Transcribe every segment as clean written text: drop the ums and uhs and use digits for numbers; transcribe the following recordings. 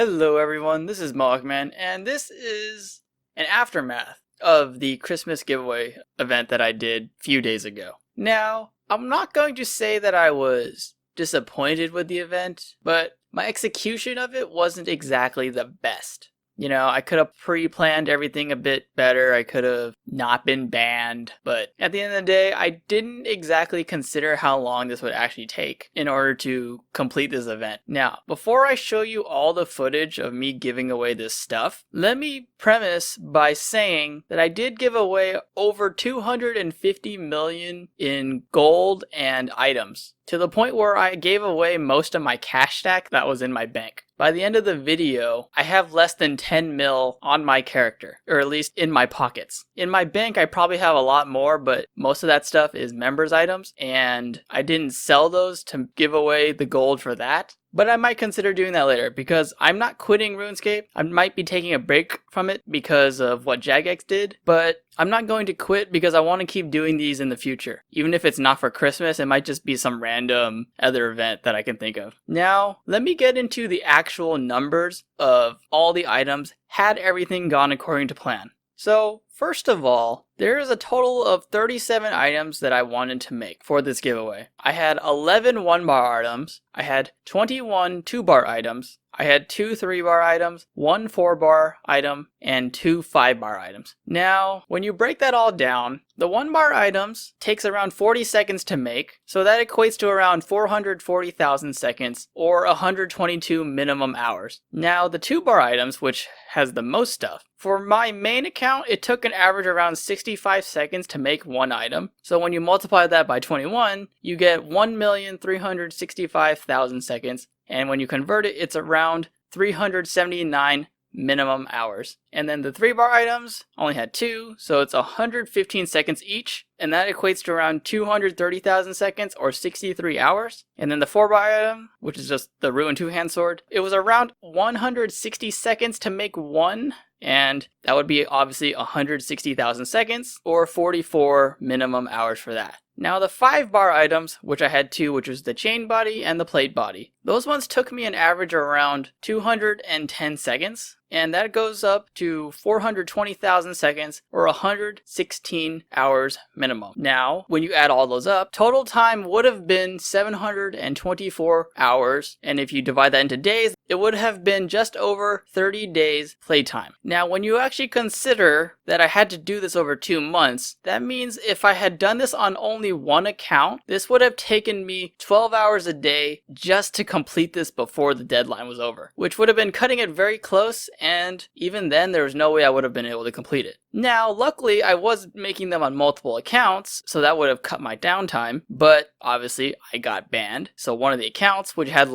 Hello everyone, this is Moehawkman, and this is an aftermath of the Christmas giveaway event that I did a few days ago. Now, I'm not going to say that I was disappointed with the event, but my execution of it wasn't exactly the best. I could have pre-planned everything a bit better. I could have not been banned. But at the end of the day, I didn't exactly consider how long this would actually take in order to complete this event. Now, before I show you all the footage of me giving away this stuff, let me premise by saying that I did give away over 250 million in gold and items, to the point where I gave away most of my cash stack that was in my bank. By the end of the video, I have less than 10 mil on my character, or at least in my pockets. In my bank, I probably have a lot more, but most of that stuff is members items, and I didn't sell those to give away the gold for that. But I might consider doing that later, because I'm not quitting RuneScape. I might be taking a break from it because of what Jagex did, but I'm not going to quit because I want to keep doing these in the future. Even if it's not for Christmas, it might just be some random other event that I can think of. Now, let me get into the actual numbers of all the items had everything gone according to plan. So, first of all, there is a total of 37 items that I wanted to make for this giveaway. I had 11 1-bar items, I had 21 2-bar items, I had 2 3-bar items, 1 4-bar item, and 2 5-bar items. Now, when you break that all down, the 1-bar items takes around 40 seconds to make, so that equates to around 440,000 seconds, or 122 minimum hours. Now, the 2-bar items, which has the most stuff, for my main account, it took an average around 65 seconds to make one item. So when you multiply that by 21, you get 1,365,000 seconds. And when you convert it, it's around 379 minimum hours. And then the 3-bar items only had 2, so it's 115 seconds each, and that equates to around 230,000 seconds or 63 hours. And then the 4-bar item, which is just the Rune 2-hand sword, it was around 160 seconds to make one, and that would be obviously 160,000 seconds or 44 minimum hours for that. Now the 5-bar items, which I had 2, which was the chain body and the plate body, those ones took me an average around 210 seconds, and that goes up to 420,000 seconds or 116 hours minimum. Now, when you add all those up, total time would have been 724 hours, and if you divide that into days, it would have been just over 30 days playtime. Now, when you actually consider that I had to do this over 2 months, that means if I had done this on only one account, this would have taken me 12 hours a day just to complete this before the deadline was over, which would have been cutting it very close, and even then there was no way I would have been able to complete it. Now, luckily, I was making them on multiple accounts, so that would have cut my downtime, but obviously I got banned. So one of the accounts, which had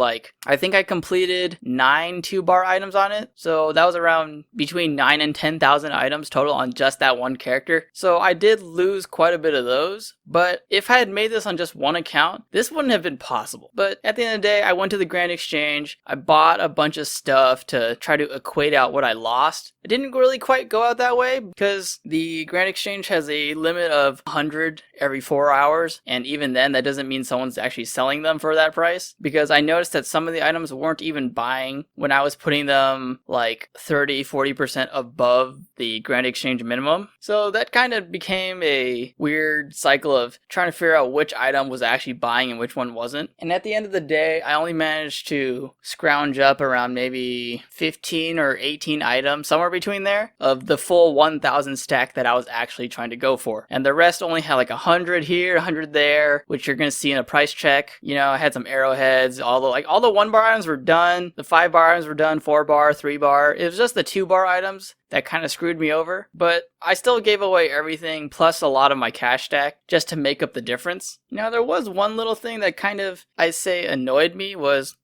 I think I completed 9 2-bar items on it, so that was around between 9 and 10,000 items total on just that one character. So I did lose quite a bit of those, but if I had made this on just one account, this wouldn't have been possible. But at the end of the day, I went to the Grand Exchange, I bought a bunch of stuff to try to equate out what I lost. It didn't really quite go out that way because the Grand Exchange has a limit of 100 every 4 hours, and even then that doesn't mean someone's actually selling them for that price, because I noticed that some of the items weren't even buying when I was putting them 30-40% above the Grand Exchange minimum. So that kind of became a weird cycle of trying to figure out which item was actually buying and which one wasn't. And at the end of the day, I only managed to scrounge up around maybe 15 or 18 items, somewhere between there, of the full 1,000 stack that I was actually trying to go for. And the rest only had 100 here, 100 there, which you're going to see in a price check. I had some arrowheads, all the 1-bar items were done, the 5-bar items were done, 4-bar, 3-bar. It was just the 2-bar items that kind of screwed me over, but I still gave away everything plus a lot of my cash stack just to make up the difference. Now, there was one little thing that kind of, annoyed me was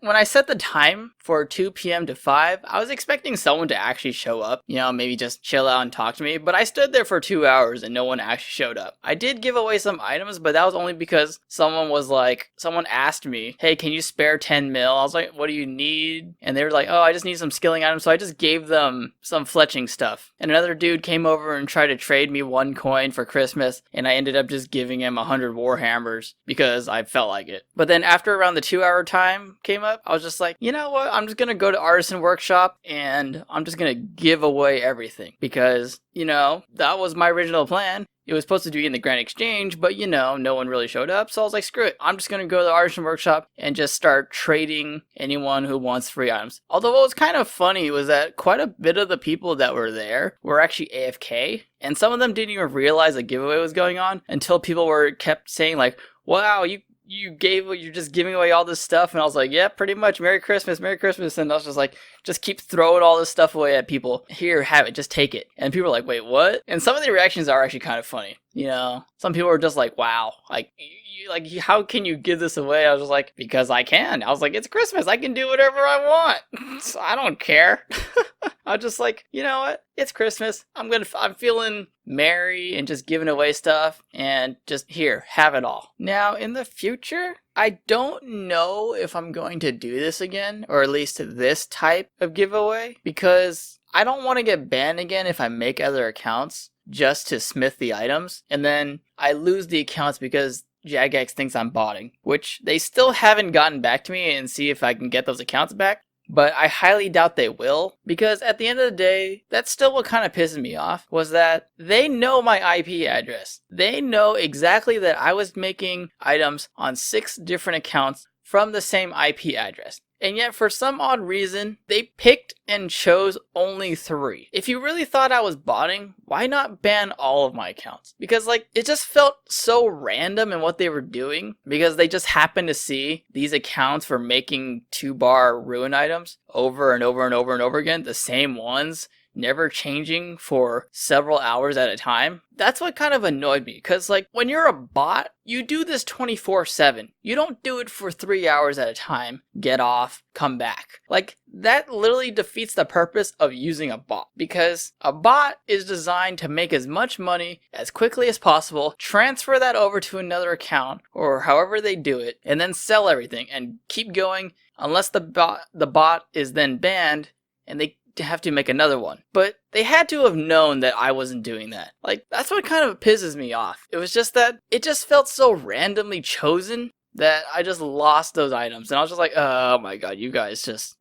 when I set the time for 2 p.m. to 5, I was expecting someone to actually show up, maybe just chill out and talk to me, but I stood there for 2 hours and no one actually showed up. I did give away some items, but that was only because someone asked me, hey, can you spare 10 mil? I was like, what do you need? And they were like, oh, I just need some skilling items, so I just gave them some fletching stuff. And another dude came over and tried to trade me 1 coin for Christmas, and I ended up just giving him 100 Warhammers because I felt like it. But then after around the 2-hour time, time came up, I was just like, you know what? I'm just gonna go to Artisan Workshop and I'm just gonna give away everything because, that was my original plan. It was supposed to do in the Grand Exchange, but no one really showed up. So I was like, screw it. I'm just going to go to the Artisan Workshop and just start trading anyone who wants free items. Although what was kind of funny was that quite a bit of the people that were there were actually AFK. And some of them didn't even realize a giveaway was going on until people kept saying like, wow, you're just giving away all this stuff. And I was like, yeah, pretty much. Merry Christmas. And I was just like, just keep throwing all this stuff away at people. Here, have it. Just take it. And people were like, wait, what? And some of the reactions are actually kind of funny. Some people were just like, wow, like how can you give this away? I was just like, because I can. I was like, it's Christmas. I can do whatever I want. So I don't care. I was just like, you know what? It's Christmas. I'm feeling merry and just giving away stuff and just here, have it all. Now, in the future, I don't know if I'm going to do this again, or at least this type of giveaway, because I don't want to get banned again if I make other accounts just to smith the items, and then I lose the accounts because Jagex thinks I'm botting, which they still haven't gotten back to me and see if I can get those accounts back. But I highly doubt they will, because at the end of the day, that's still what kind of pisses me off, was that they know my IP address. They know exactly that I was making items on 6 different accounts from the same IP address. And yet, for some odd reason, they picked and chose only 3. If you really thought I was botting, why not ban all of my accounts? Because, it just felt so random in what they were doing, because they just happened to see these accounts for making 2-bar Rune items over and over and over and over again, the same ones, never changing for several hours at a time. That's what kind of annoyed me, because when you're a bot, you do this 24/7. You don't do it for 3 hours at a time, get off, come back. That literally defeats the purpose of using a bot, because a bot is designed to make as much money as quickly as possible, transfer that over to another account, or however they do it, and then sell everything and keep going unless the bot is then banned and they have to make another one. But they had to have known that I wasn't doing that. That's what kind of pisses me off. It was just that it just felt so randomly chosen that I just lost those items. And I was just like, oh my god, you guys just...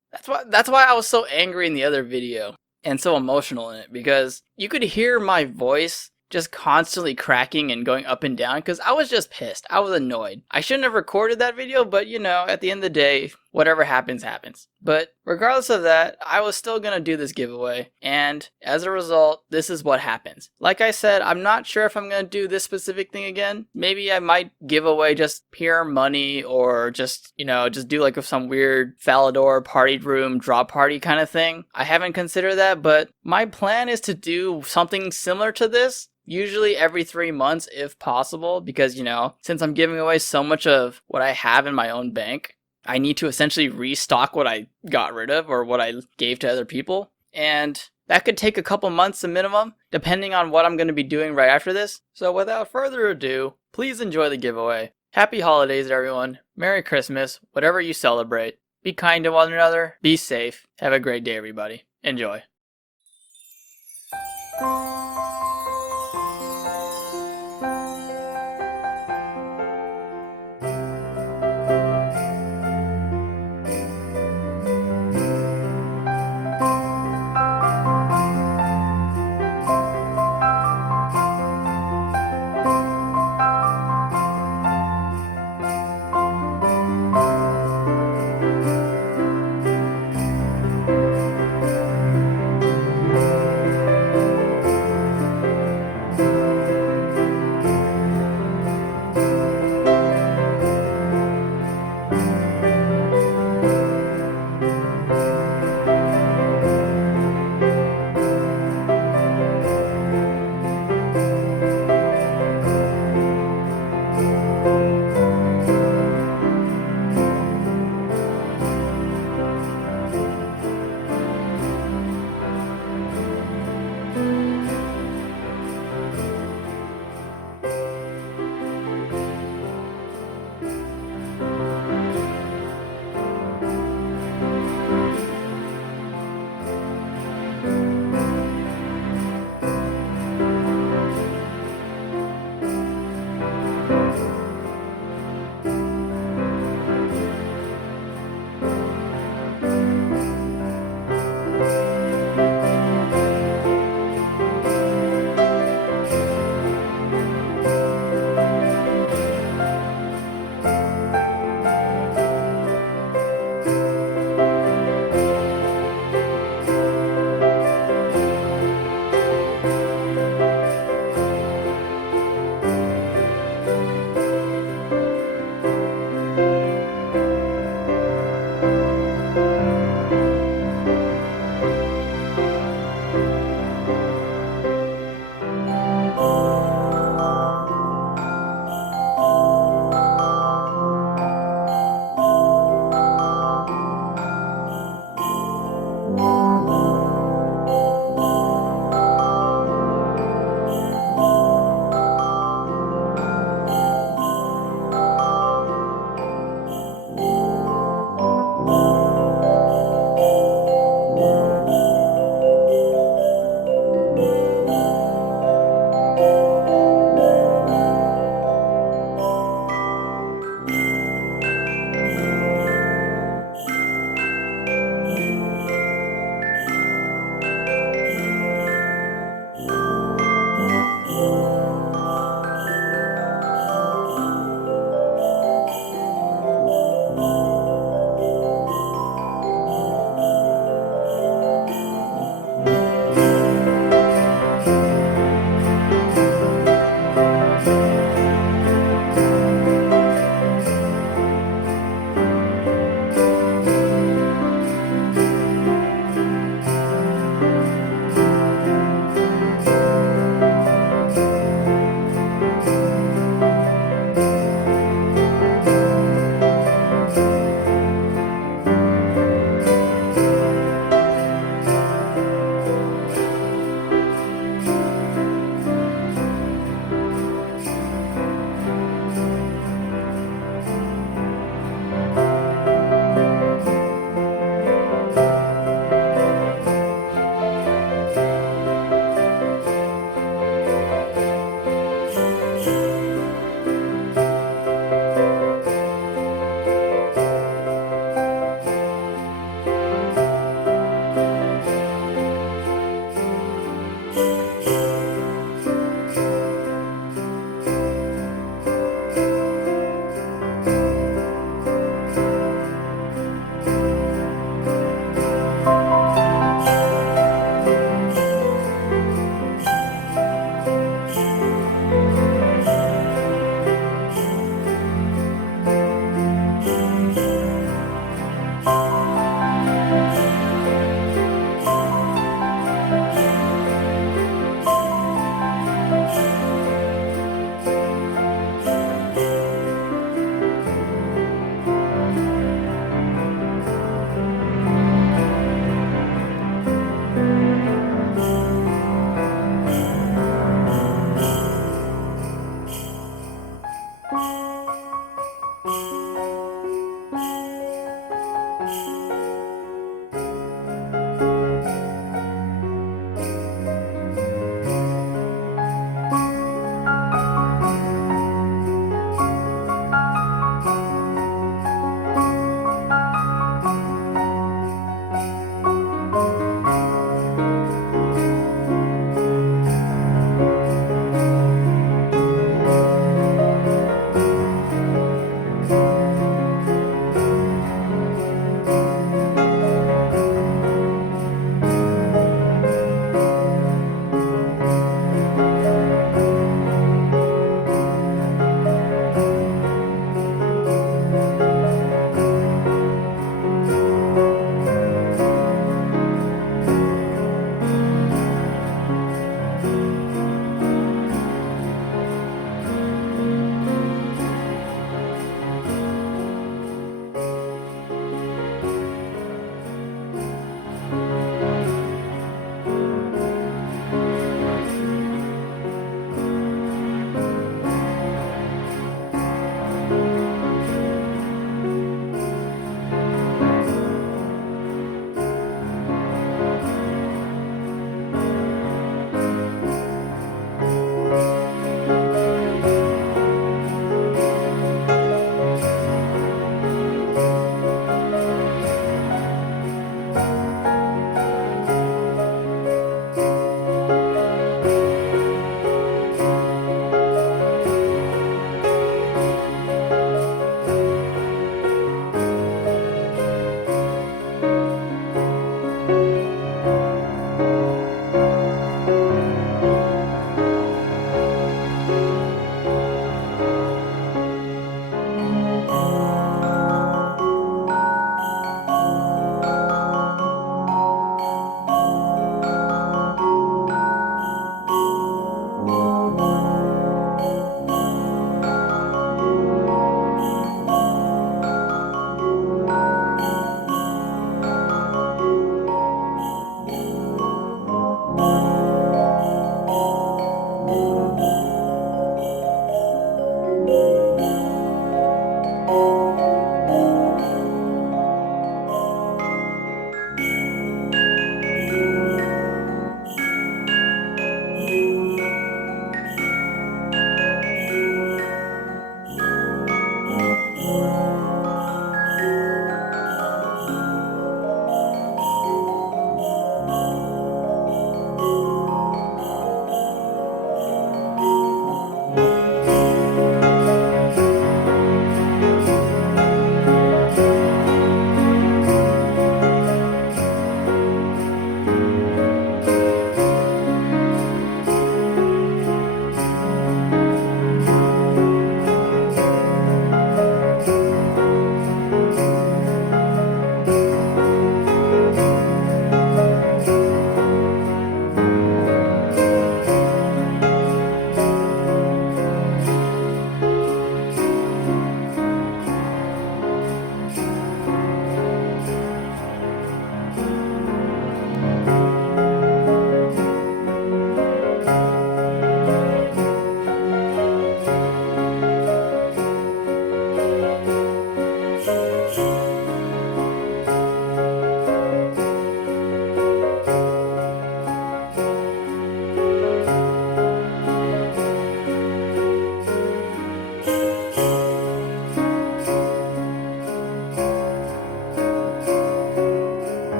That's why I was so angry in the other video and so emotional in it, because you could hear my voice just constantly cracking and going up and down because I was just pissed. I was annoyed. I shouldn't have recorded that video, but at the end of the day, whatever happens, happens. But regardless of that, I was still going to do this giveaway, and as a result, this is what happens. Like I said, I'm not sure if I'm going to do this specific thing again. Maybe I might give away just pure money, or just do some weird Falador party room drop party kind of thing. I haven't considered that, but my plan is to do something similar to this, usually every 3 months if possible, because since I'm giving away so much of what I have in my own bank, I need to essentially restock what I got rid of or what I gave to other people. And that could take a couple months a minimum, depending on what I'm going to be doing right after this. So without further ado, please enjoy the giveaway. Happy holidays, everyone. Merry Christmas, whatever you celebrate. Be kind to one another. Be safe. Have a great day, everybody. Enjoy.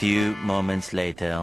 few moments later.